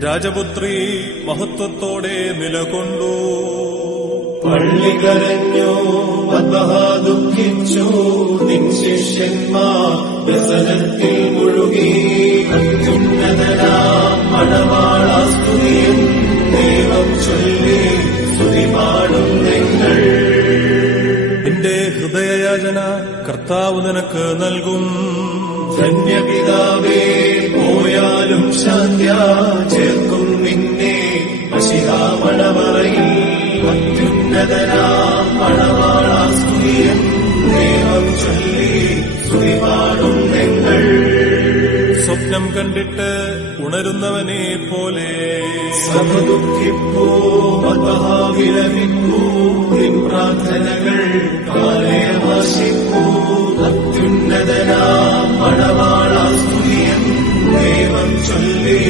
രാജപുത്രി മഹത്വത്തോടെ നിലകൊണ്ടു. പള്ളി കരഞ്ഞു, വദ്വഹാ ദുഃഖിച്ചു, നിൻ ശിഷ്യന്മാർ വ്യസനത്തിൽ മുഴുകി. അത്യുന്നതനാം മണവാളാസ്തുതിയൻ ദൈവം ചൊല്ലി സ്തുതി പാടും നിങ്ങൾ. നിന്റെ ഹൃദയയാചന കർത്താവ് നിനക്ക് നൽകും. ധന്യപിതാവേ, പോയാലും ശാന്ത്യ ചേർക്കും നിന്നെ മശിഹാമണവറയിൽ. അത്യുന്നതനാം മണവാളാസ്തുതിയൻ ദൈവം ചൊല്ലി സ്തുതി പാടും നിങ്ങൾ. സ്വപ്നം കണ്ടിട്ട് ഉണരുന്നവനെ പോലെ സഭ ദുഃഖിപ്പൂ, വദ്വഹാ വിലപിക്കൂ, നിൻ പ്രാർത്ഥനകൾ കാലയവാസിക്കൂ. അത്യുന്നതനാം മണവാളാസ്തുതിയൻ ദൈവം ചൊല്ലി